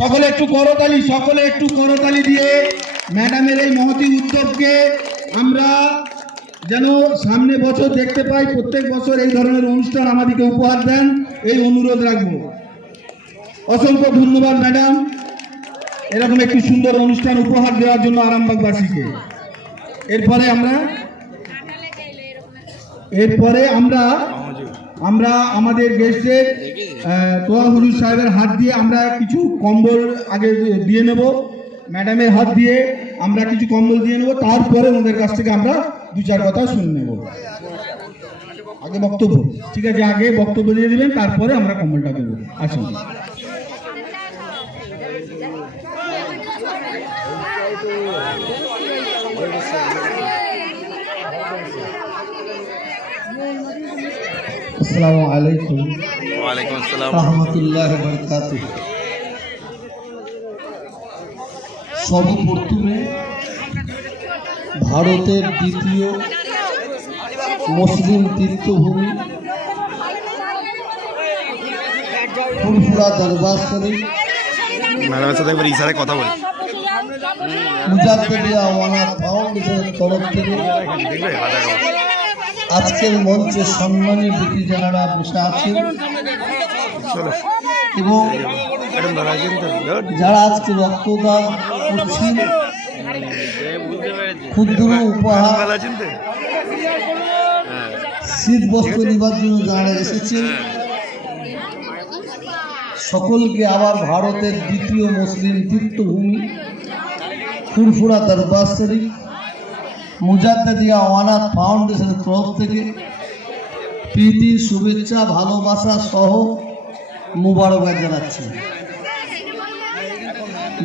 সকলে একটু করতালি দিয়ে ম্যাডামের এই মহতি উদ্যোগকে আমরা যেন সামনে বছর দেখতে পাই, প্রত্যেক বছর এই ধরনের অনুষ্ঠান আমাদেরকে উপহার দেন, এই অনুরোধ রাখবো। অসংখ্য ধন্যবাদ ম্যাডাম, এরকম একটি সুন্দর অনুষ্ঠান উপহার দেওয়ার জন্য আরামবাগবাসীকে। এরপরে আমরা আমাদের গেস্টের তোয়া হুজুর সাহেবের হাত দিয়ে আমরা কিছু কম্বল আগে দিয়ে নেব, ম্যাডামের হাত দিয়ে আমরা কিছু কম্বল দিয়ে নেব, তারপরে ওদের কাছ থেকে আমরা দু চার কথা শুনে নেব। আগে বক্তব্য, ঠিক আছে, আগে বক্তব্য দিয়ে দেবেন, তারপরে আমরা কম্বলটা দেবো। আসুন। আসসালামু আলাইকুম। ওয়ালাইকুম আসসালাম রাহমাতুল্লাহি ওয়া বারাকাতুহু। সর্বপ্রথমে ভারতের দ্বিতীয় মুসলিম তীর্থভূমি ফুরফুরা দরবার শরীফ ম্যাডামের সাথে একবার ইশারায় কথা বলি। মুজাদ্দিদিয়া ওয়ানা ফাউন্ডেশনের তরফ থেকে আজকের মঞ্চে সম্মানী ব্যক্তি যারা বসে আছেন এবং যারা আজকে রক্তদান করছেন, ক্ষুদ্র উপহার শীত বস্ত্র নেবার জন্য যারা এসেছেন, সকলকে আবার ভারতের দ্বিতীয় মুসলিম তীর্থভূমি ফুরফুরা দরবার শরীফ মুজাদ্দিদিয়া ওয়ানাথ ফাউন্ডেশনের তরফ থেকে প্রীতি, শুভেচ্ছা, ভালোবাসা সহ মুবারকবাদ জানাচ্ছি।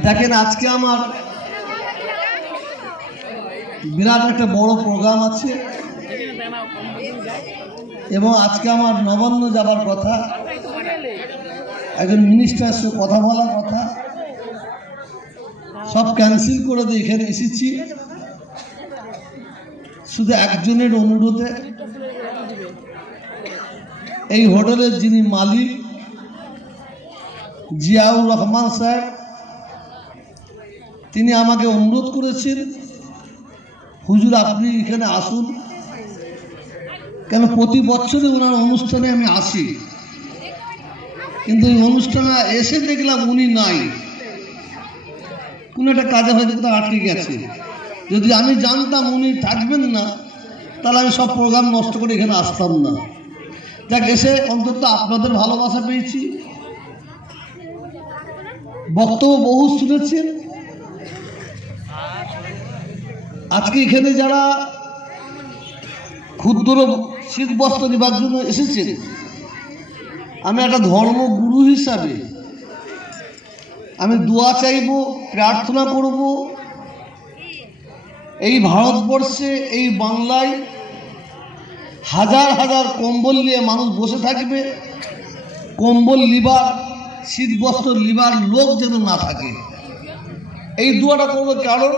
দেখেন, আজকে আমার বিরাট একটা বড় প্রোগ্রাম আছে এবং আজকে আমার নবান্ন যাবার কথা, একজন মিনিস্টারের সাথে কথা বলার কথা, সব ক্যান্সেল করে দিয়ে এখানে এসেছি শুধু একজনের অনুরোধে। এই হোটেলের যিনি মালিক জিয়াউর রহমান সাহেব, তিনি আমাকে অনুরোধ করেছেন, হুজুর আপনি এখানে আসুন, কেন প্রতি বছরই ওনার অনুষ্ঠানে আমি আসি, কিন্তু এই অনুষ্ঠানে এসে দেখলাম উনি নাই, কোনো একটা কাজে হয়তো কোথাও আটকে গেছে। যদি আমি জানতাম উনি থাকবেন না, তাহলে আমি সব প্রোগ্রাম নষ্ট করে এখানে আসতাম না। যাক, এসে অন্তত আপনাদের ভালোবাসা পেয়েছি, বক্তব্য বহু শুনেছেন। আজকে এখানে যারা ক্ষুদ্র শীত বস্ত্র নেবার জন্য এসেছেন, আমি একটা ধর্মগুরু হিসাবে আমি দোয়া চাইব, প্রার্থনা করব, এই ভারতবর্ষে, এই বাংলায় হাজার হাজার কম্বল নিয়ে মানুষ বসে থাকবে, কম্বল লিবার, শীত বস্ত্র লিবার লোক যেন না থাকে, এই দোয়াটা করবো। কারণ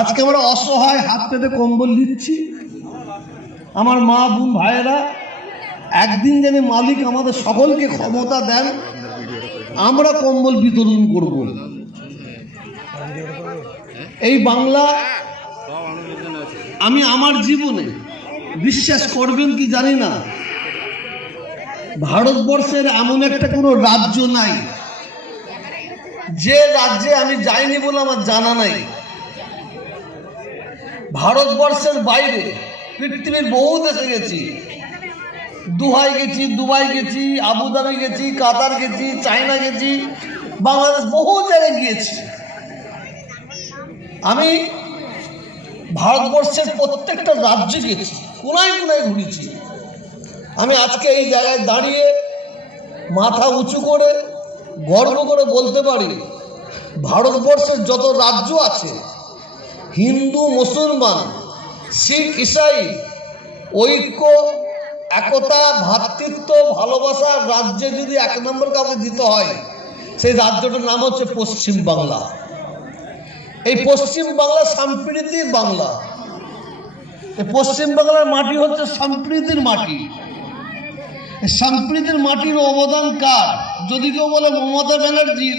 আজকে আমরা অসহায়, হাত পেতে কম্বল দিচ্ছি, আমার মা বোন ভাইয়েরা, একদিন যেন মালিক আমাদের সকলকে ক্ষমতা দেন, আমরা কম্বল বিতরণ করব। এই বাংলা, আমি আমার জীবনে, বিশ্বাস করবেন কি জানি না, ভারতবর্ষের এমন একটা কোনো রাজ্য নাই যে রাজ্যে আমি যাইনি বলে আমার জানা নাই। ভারতবর্ষের বাইরে পৃথিবীর বহু দেশে গেছি, দুহাই গেছি, দুবাই গেছি, আবুধাবি গেছি, কাতার গেছি, চায়না গেছি, বাংলাদেশ, বহু জায়গায় গিয়েছি। আমি ভারতবর্ষের প্রত্যেকটা রাজ্যে গেছি, কোনায় কোনায় ঘুরেছি। আমি আজকে এই জায়গায় দাঁড়িয়ে মাথা উঁচু করে গর্ব করে বলতে পারি, ভারতবর্ষের যত রাজ্য আছে, হিন্দু, মুসলমান, শিখ, ইসাই, ঐক্য, একতা, ভ্রাতৃত্ব, ভালোবাসার রাজ্যে যদি এক নম্বর কাউকে দিতে হয়, সেই রাজ্যটার নাম হচ্ছে পশ্চিম বাংলা। এই পশ্চিম বাংলা সম্প্রীতির বাংলা। পশ্চিমবাংলার মাটি হচ্ছে সম্প্রীতির মাটি। সম্প্রীতির মাটির অবদান কার? যদি কেউ বলে মমতা ব্যানার্জির,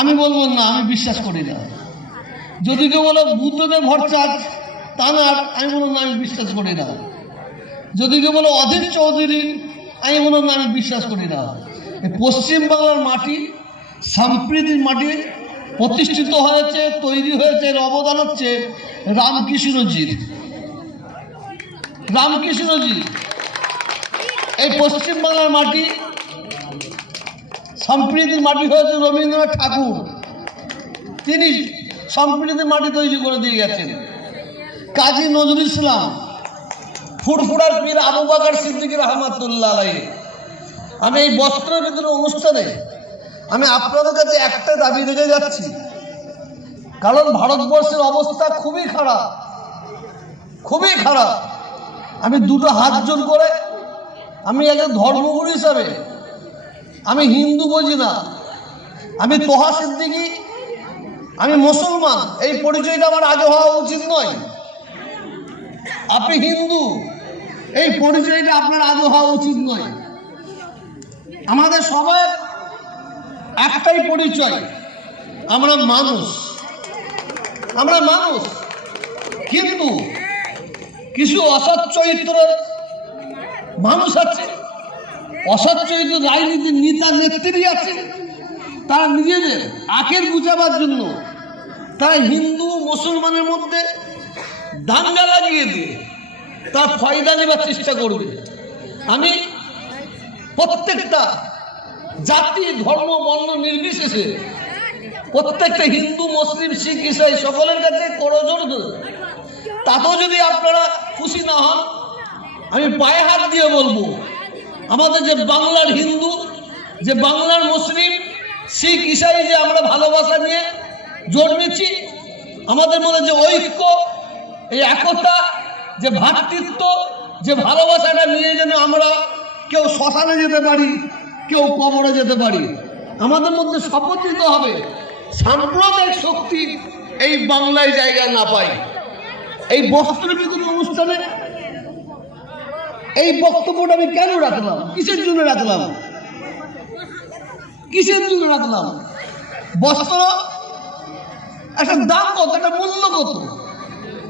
আমি বলবো না, আমি বিশ্বাস করি না। যদি কেউ বলে বুদ্ধদেব ভট্টাচার্য তানার, আমি বলবো না, আমি বিশ্বাস করি না। যদি কেউ বলে অধীর চৌধুরী, আমি বলবো না, আমি বিশ্বাস করি না। পশ্চিমবাংলার মাটি সম্প্রীতির মাটি প্রতিষ্ঠিত হয়েছে, তৈরি হয়েছে, এর অবদান হচ্ছে রামকৃষ্ণজির। রামকৃষ্ণজি এই পশ্চিমবাংলার মাটি সম্প্রীতির মাটি হয়েছে রবীন্দ্রনাথ ঠাকুর, তিনি সম্প্রীতির মাটি তৈরি করে দিয়ে গেছেন। কাজী নজরুল ইসলাম, ফুরফুরার পীর আবু বকর সিদ্দিক রহমাতুল্লাহ আলাইহি। আমি এই বস্ত্র বিতরণ অনুষ্ঠানে আমি আপনাদের কাছে একটা দাবি রেখে যাচ্ছি, কারণ ভারতবর্ষের অবস্থা খুবই খারাপ, খুবই খারাপ। আমি দুটো হাত জোর করে, আমি একজন ধর্মগুরু হিসাবে, আমি হিন্দু বুঝি না, আমি তোহা সিদ্দিকী, আমি মুসলমান, এই পরিচয়টা আমার আগে হওয়া উচিত নয়। আপনি হিন্দু, এই পরিচয়টা আপনার আগে হওয়া উচিত নয়। আমাদের সবাই একটাই পরিচয়, আমরা মানুষ, আমরা মানুষ। কিন্তু কিছু অসৎ চরিত্রের মানুষ আছে, অসৎ চরিত্র রাজনীতির নেতা নেত্রী আছে, তারা নিজেদের আখের গুছাবার জন্য তারা হিন্দু মুসলমানের মধ্যে দাঙ্গা লাগিয়ে দিয়ে তার ফয়দা নেবার চেষ্টা করবে। আমি প্রত্যেকটা জাতি ধর্ম বর্ণ নির্বিশেষে প্রত্যেকটা হিন্দু মুসলিম শিখ ইসাই সকলের কাছে করজোড় করে, তাতেও যদি আপনারা খুশি না হন, আমি পায়ে হাত দিয়ে বলবো, আমাদের যে বাংলার হিন্দু, যে বাংলার মুসলিম শিখ ইসাই, যে আমরা ভালোবাসা নিয়ে জন্মেছি, আমাদের মধ্যে যে ঐক্য, এই একতা, যে ভ্রাতৃত্ব, যে ভালোবাসাটা নিয়ে যেন আমরা কেউ শ্মশানে যেতে পারি, কেউ কবরে যেতে পারি। আমাদের মধ্যে শপথ নিতে হবে সাম্প্রদায়িক শক্তি এই বাংলায় জায়গা না পায়। এই বস্ত্র বিতরণ অনুষ্ঠানে এই বক্তব্যটা আমি কেন রাখলাম, কিসের জন্য রাখলাম, কিসের জন্য রাখলাম? বস্ত্র একটা দাম কত, একটা মূল্য কত,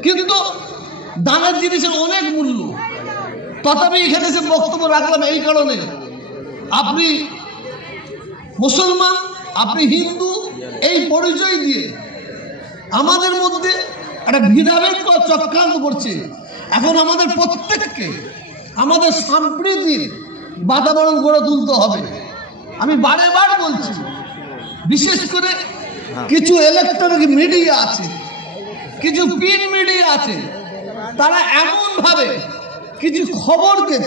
কিন্তু দানের জিনিসের অনেক মূল্য। তথাপি এখানে সে বক্তব্য রাখলাম এই কারণে, আপনি মুসলমান, আপনি হিন্দু, এই পরিচয় দিয়ে আমাদের মধ্যে একটা ভেদাভেদ চক্রান্ত করছে। এখন আমাদের প্রত্যেককে আমাদের সম্প্রীতির বাতাবরণ গড়ে তুলতে হবে। আমি বারে বার বলছি, বিশেষ করে কিছু ইলেকট্রনিক মিডিয়া আছে, কিছু প্রিন্ট মিডিয়া আছে, তারা এমনভাবে কিছু খবরকে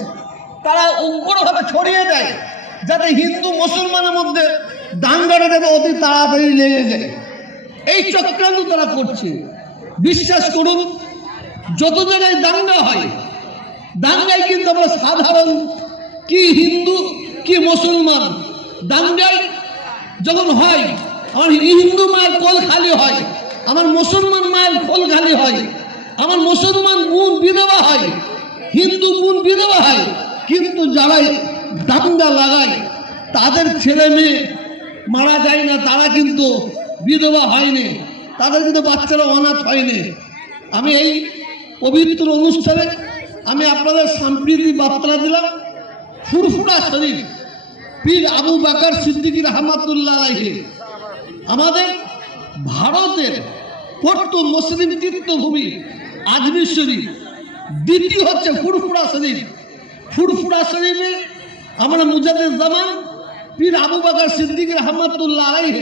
তারা উগ্রভাবে ছড়িয়ে দেয় যাতে হিন্দু মুসলমানের মধ্যে দাঙ্গাটা যাতে অতি তাড়াতাড়ি লেগে যায়। এই চক্রান্ত তারা করছে। বিশ্বাস করুন, যত জায়গায় দাঙ্গা হয়, দাঙ্গায় কিন্তু আমরা সাধারণ কি হিন্দু কি মুসলমান, দাঙ্গায় যখন হয় আমার হিন্দু মায়ের কোল খালি হয়, আমার মুসলমান মায়ের কোল খালি হয়, আমার মুসলমান বোন বিধবা হয়, হিন্দু বোন বিধবা হয়। কিন্তু যারা দাঙ্গা লাগায় তাদের ছেলে মেয়ে মারা যায় না, তারা কিন্তু বিধবা হয়নি, তাদের কিন্তু বাচ্চারা অনাথ হয়নি। আমি এই পবিত্র অনুষ্ঠানে আমি আপনাদের সম্প্রীতি বার্তা দিলাম। ফুরফুরা শরীফ পীর আবু বকর সিদ্দিক রহমাতুল্লাহ আলাইহি, আমাদের ভারতের প্রথম মুসলিম তীর্থভূমি আজমির শরীফ, দ্বিতীয় হচ্ছে ফুরফুরা শরীফ। ফুরফুরা শরীফে আমরা মুজাদ্দিদ জামান পীর আবু বকর সিদ্দিক রহমাতুল্লাহ আলাইহি